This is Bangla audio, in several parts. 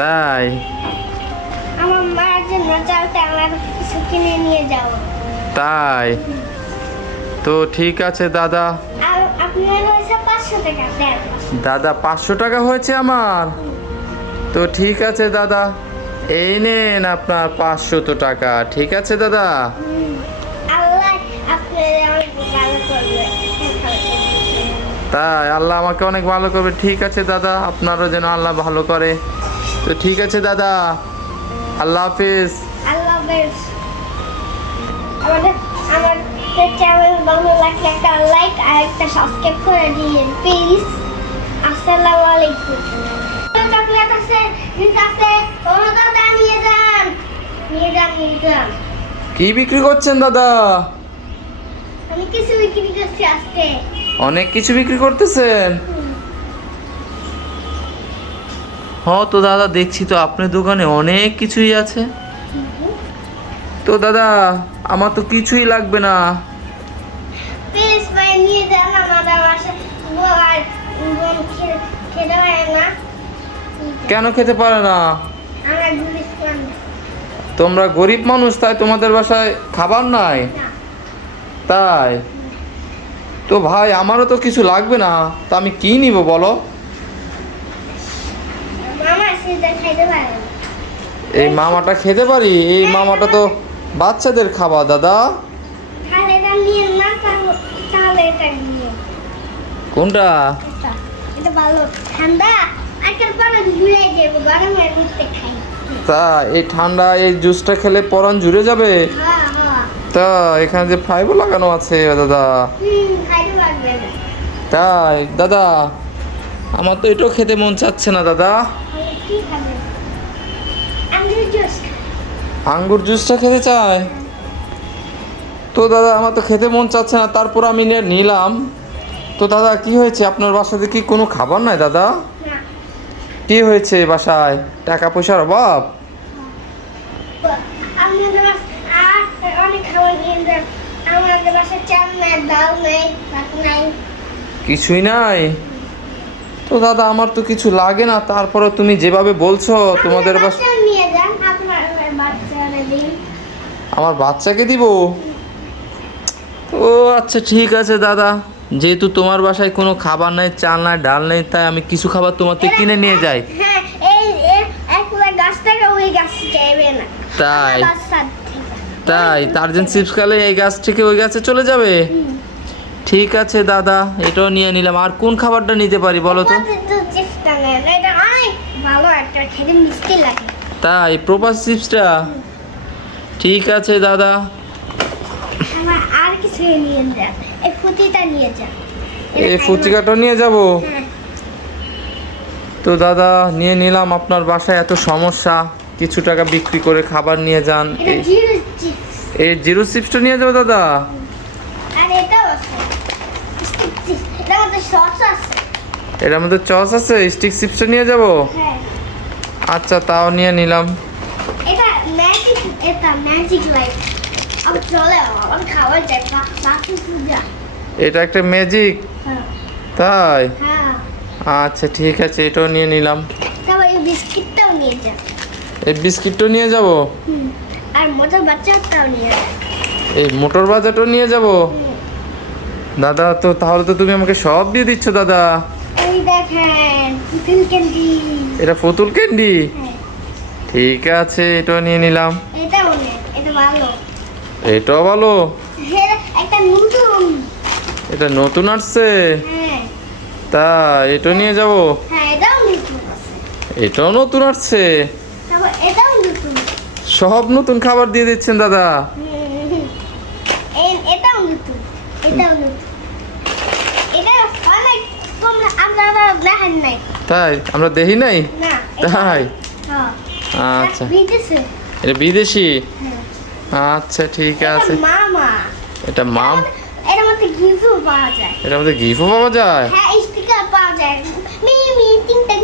তাই আমার মার জন্য চালটা আমার কিছু কিনে নিয়ে যাও। তাই তো ঠিক আছে দাদা। আর আপনার হয়েছে 500 টাকা দেন। দাদা 500 টাকা হয়েছে আমার। তো ঠিক আছে দাদা, এই নেন আপনার 500 টাকা। ঠিক আছে দাদা। আল্লাহ আপনার অনেক ভালো করবে। তাই আল্লাহ আমাকে অনেক ভালো করবে। ঠিক আছে দাদা, আপনারও যেন আল্লাহ ভালো করে। তো ঠিক আছে দাদা, আল্লাহ হাফিজ। আল্লাহ হাফেজ। আমার চ্যানেল ভালো লাগলে একটা লাইক আর একটা সাবস্ক্রাইব করে দিন প্লিজ। আসসালামু আলাইকুম। চকলেট আছে, ঠিক আছে, ওরা দাদা নিয়ে যান। কি বিক্রি করছেন দাদা? আমি কিছু বিক্রি করছি আজকে। অনেক কিছু বিক্রি করতেছেন? হ্যাঁ তো দাদা, দেখছি তো আপনার দোকানে অনেক কিছুই আছে। তো দাদা আমার তো কিছুই লাগবে না। প্লিজ ভাই নিয়ে যান আমাদের বাসায়। আর খেতে পারে না। কেন খেতে পারে না? আমরা ঘুরিস না। তোমরা গরিব মানুষ, তাই তোমাদের বাসায় খাবার নাই? তাই তো ভাই আমারও তো কিছু লাগবে না, তা আমি কি নিব বলো? মামা সেটা খাইতে পারে না। এই মামাটা খেতে পারি? এই মামাটা তো বাচ্চাদের খাবার দাদা। তাহলে এটা নিয়ে না, তাহলে এটা নিয়ে। কোনটা? এটা ভালো ঠান্ডা। আজকাল পরে ঘুরে যাবো, গরমের মধ্যে খাই। তা এই ঠান্ডা এই জুসটা খেলে পরান জুড়ে যাবে। হ্যাঁ হ্যাঁ। তা এখানে যে ফাইবও লাগানো আছে দাদা। খাইতে পারবে না। তাই দাদা আমার তো এটাও খেতে মন চাচ্ছে না দাদা। তাহলে কি খাবে? আঙ্গুর জুস। আঙ্গুর জুসটা খেতে চাই? তো দাদা আমার তো খেতে মন চাচ্ছে না, তারপর আমি নিলাম। তো দাদা কি হয়েছে, আপনার বাসাতে কি কোনো খাবার নাই দাদা? না। কি হয়েছে বাসায়? টাকা পয়সার অভাব? আমাদের আর অনেক খাবার নিয়ে যান। আমাদের বাসায় চাল নাই, ডাল নাই, ভাত নাই। কিছুই নাই? তো দাদা আমার তো কিছু লাগে না, তারপরে তুমি যেভাবে বলছো তোমাদের বাসা। বাচ্চা নিয়ে যান, আপনার বাচ্চারা দিন। আমার বাচ্চাকে দিব? ও আচ্ছা ঠিক আছে দাদা, যেহেতু তোমার বাসায় কোনো খাবার নাই, চাল নাই, ডাল নেই, তাই আমি কিছু খাবার তোমার থেকে কিনে নিয়ে যাই। হ্যাঁ, এই একলা গাছ থেকে ওই গাছ যাইবে না। তাই? আমার বাচ্চা থেকে। তাই টার্জেন চিপস খেলে এই গাছ থেকে ওই গাছে চলে যাবে? ঠিক আছে দাদা, এটাও নিয়ে নিলাম। আর কোন খাবারটা নিতে পারি বলো তো? চিপসটা নেন, এটা অনেক ভালো একটা, খেতে মিষ্টি লাগে। তাই প্রপাস চিপসটা? ঠিক আছে দাদা। আমার আর কিছু নিয়ে যান, এই ফুটিটা নিয়ে যান। এই ফুচকাটা নিয়ে যাব? হ্যাঁ। তো দাদা নিয়ে নিলাম। আপনার বাসায় এত সমস্যা, কিছু টাকা বিক্রি করে খাবার নিয়ে যান। এটা জিরো চিপস। এই জিরো চিপসটা নিয়ে যাবো দাদা? আর এটাও আছে স্টিক চিপস, এটার মধ্যে সস আছে। এটার মধ্যে চস আছে? স্টিক চিপসটা নিয়ে যাব? হ্যাঁ। আচ্ছা তাও নিয়ে নিলাম। এটা ম্যাজিক লাইট। আমি চলে আমার খাবার যায় না, বাকি পূজা। এটা একটা ম্যাজিক? হ্যাঁ। তাই? হ্যাঁ। আচ্ছা ঠিক আছে, এটাও নিয়ে নিলাম। তারপর এই বিস্কিটটাও নিয়ে যান। এই বিস্কিটটাও নিয়ে যাব? আর মোটর বাচ্চাটাও নিয়ে যান। এই মোটর বাজারটাও নিয়ে যাব? দাদা তো তাহলে তো তুমি আমাকে সব দিয়ে দিচ্ছ দাদা। এই দেখেন পুতুল ক্যান্ডি। এটা পুতুল ক্যান্ডি? হ্যাঁ। ঠিক আছে, এটাও নিয়ে নিলাম। এটাও নেন, এটা ভালো। এটাও ভালো? হ্যাঁ, একটা নতুন। এটা নতুন আসছে? হ্যাঁ। তা এটাও নিয়ে যাব? হ্যাঁ, এটাও নতুন আছে। এটাও নতুন আসছে? তারপর এটাও নতুন। সব নতুন খাবার দিয়ে দিচ্ছেন দাদা। এটাও নতুন। এটাও নতুন। এটা অনেক কম, আপনারা দেখেন নাই। তাই? আমরা দেখি নাই? না। তাই? হ্যাঁ। আচ্ছা বিদেশে। এটা বিদেশি? হ্যাঁ। আচ্ছা ঠিক এটা আছে। মামা। এটা মাম? এর মধ্যে গিফটও পাওয়া যায়। এটার মধ্যে গিফটও পাওয়া যায়? হ্যাঁ, স্টিকার পাওয়া যায়। মি টিং টিং।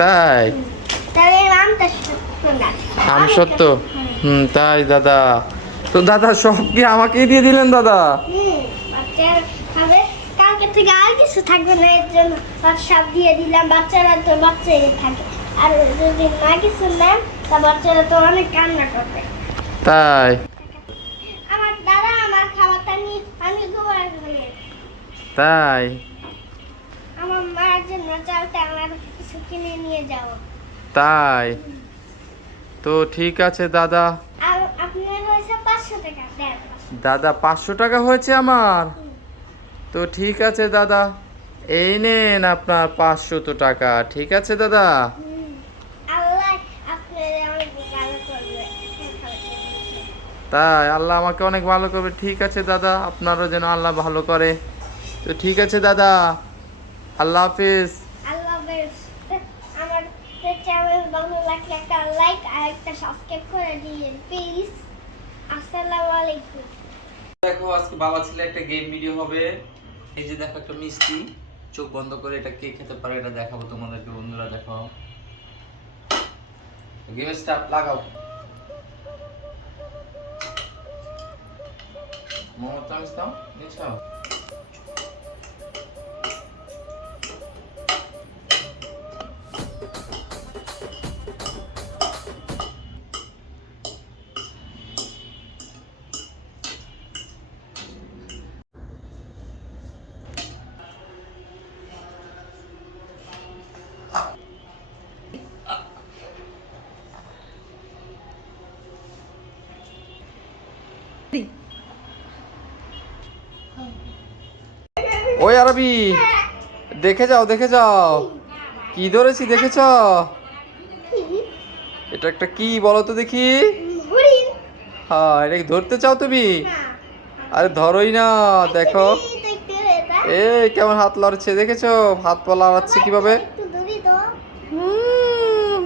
তাই? তবে নামটা সত্য না। আম সত্য? হ্যাঁ। তাই দাদা। তো দাদা সব কি আমাকেই দিয়ে দিলেন দাদা? বাচ্চারা খাবে, কালকে থেকে আর কিছু থাকবে না, এর জন্য সব দিয়ে দিলাম। বাচ্চারা তো বাচ্চাই থাকে। আর যদি না কিছু নেন তা বাচ্চারা তো অনেক কান্না করবে। তাই? আমার দাদা আমার খাবারটা নিয়ে আমি ঘুমাই ঘুমিয়ে। তাই? আমার মার জন্য চালটা আমার কিছু কিনে নিয়ে যাও। তাই? তো ঠিক আছে দাদা। আর আপনার হয়েছে 500 টাকা দেন। দাদা 500 টাকা হয়েছে আমার। তো ঠিক আছে দাদা, এই নেন আপনার 500 টাকা। ঠিক আছে দাদা। আল্লাহ আপনার অনেক ভালো করবে। তাই? আল্লাহ আমাকে অনেক ভালো করবে। ঠিক আছে দাদা, আপনারও যেন আল্লাহ ভালো করে। তো ঠিক আছে দাদা, আল্লাহ হাফিজ। আল্লাহ হাফেজ। আমার চ্যানেল ভালো লাগলে একটা লাইক আর একটা সাবস্ক্রাইব করে দিন প্লিজ। আসসালামু আলাইকুম। দেখো আজকে বাবা ছেলে একটা গেম ভিডিও হবে। এই যে দেখো একটা মিষ্টি, চোখ বন্ধ করে এটা কে খেতে পারে এটা দেখাবো তোমাদেরকে। বন্ধুরা দেখো, গেম স্টার্ট, লাগাও। মোহাম্মদ চামিস দাও, নিচ্ছো? ওই আরবি, দেখে যাও দেখে যাও, কি ধরেছি দেখেছ? এটা একটা কি বলো তো দেখি? হরিণ। হ্যাঁ, এটা কি ধরতে চাও তুমি? না। আরে ধরোই না, দেখো। দেখতে এটা। এই কেমন হাত লড়ছে দেখেছো? হাত পা লড়াচ্ছে কিভাবে? একটু ধরি তো।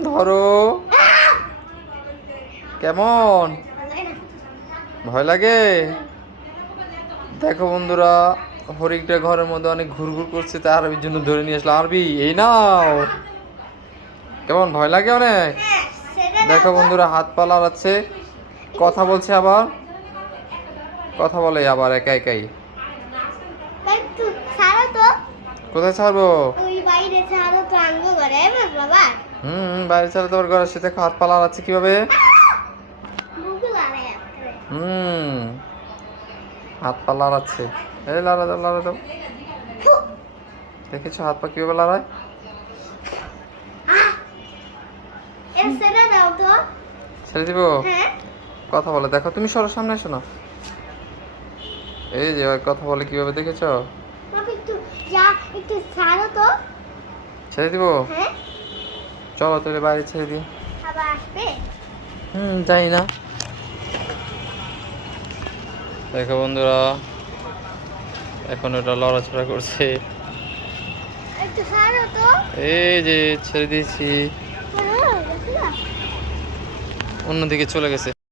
ধরো। কেমন ভয় লাগে? দেখো বন্ধুরা, হরিণটা ঘরের মধ্যে অনেক ঘুরঘুর করছে, তাই আরবির জন্য ধরে নিয়ে আসলাম। আরবি এই নাও। কেমন ভয় লাগে অনেক? হ্যাঁ, সেটা দেখো বন্ধুরা, হাত পা লড়াচ্ছে, কথা বলছে আবার, কথা বলে আবার একা একাই। একটু ছাড়ো তো। কোথায় ছাড়বো? ওই বাইরে ছাড়ো তো আঙ্গো করে বাবা। বাইরে ছাড়া তোমার ঘরের সাথে হাত পা লড়াচ্ছে কিভাবে? বুকু লারে একটা। হাত পা লড়াচ্ছে। এই লড়া দাও লড়া দাও। দেখেছো হাত পা কিভাবে লড়ায়? এর সেটা দাও তো। ছেড়ে দিব? হ্যাঁ। কথা বলে দেখো, তুমি সরো সামনে এসো না। এই যে ওই কথা বলে কিভাবে দেখেছো? বাবা একটু যা একটু ছাড়ো তো। ছেড়ে দিব? হ্যাঁ। চলো তাহলে বাইরে ছেড়ে দিই। আবার আসবে। জানি না। দেখো বন্ধুরা, এখন ওটা লড়াছড়া করছে। একটু ছাড়ো তো। এই যে ছেড়ে দিয়েছি, হ্যাঁ, দেখো না। অন্যদিকে চলে গেছে।